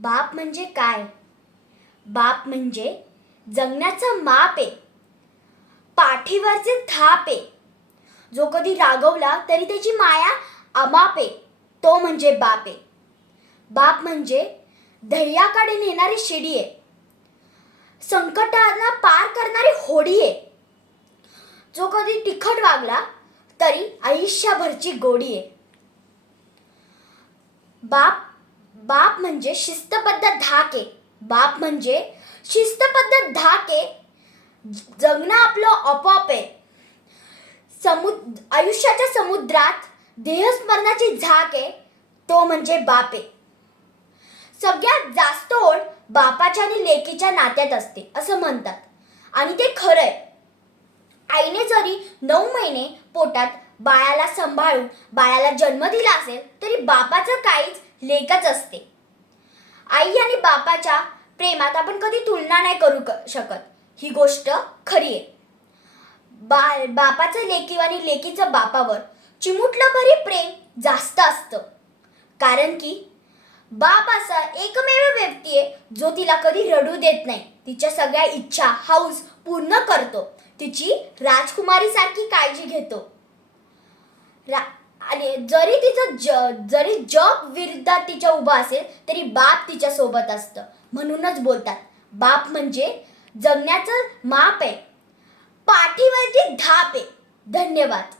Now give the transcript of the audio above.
बाप म्हणजे काय? बाप म्हणजे जगण्याचं माप आहे, पाठीवरचे थाप आहे. जो कधी रागवला तरी त्याची माया अमाप आहे, तो म्हणजे बाप आहे. बाप म्हणजे ध्येयाकडे नेणारी शिडी आहे, संकटाला पार करणारी होडी आहे. जो कधी तिखट वागला तरी आयुष्यभरची गोडी आहे. बाप बाप म्हणजे शिस्तबद्ध धाक आहे. बाप म्हणजे शिस्तबद्ध धाक आहे. जगणं आपलं आपोआप आहे. आयुष्याच्या समुद्रात देहस्मरणाची झाक आहे, तो म्हणजे बाप आहे. सगळ्यात जास्त ओढ बापाच्या आणि लेकीच्या नात्यात असते असं म्हणतात, आणि ते खरं आहे. आईने जरी 9 महिने पोटात बाळाला सांभाळून बाळाला जन्म दिला असेल तरी बापाचं काहीच लेकच असते. आई आणि बापाच्या प्रेमात आपण कधी तुलना नाही करू शकत, ही गोष्ट खरी आहे. बापाचं लेकीवर आणि लेकीचं बापावर चिमुटलं भरी प्रेम जास्त असतं, कारण की बाप असा एकमेव व्यक्ती आहे जो तिला कधी रडू देत नाही. तिच्या सगळ्या इच्छा हौस पूर्ण करतो, तिची राजकुमारी सारखी काळजी घेतो. आणि जरी जग विरुद्धात तिच्या उभा असेल तरी बाप तिच्या सोबत असतं. म्हणूनच बोलतात बाप म्हणजे जगण्याचं माप आहे, पाठीवरची धाप आहे. धन्यवाद.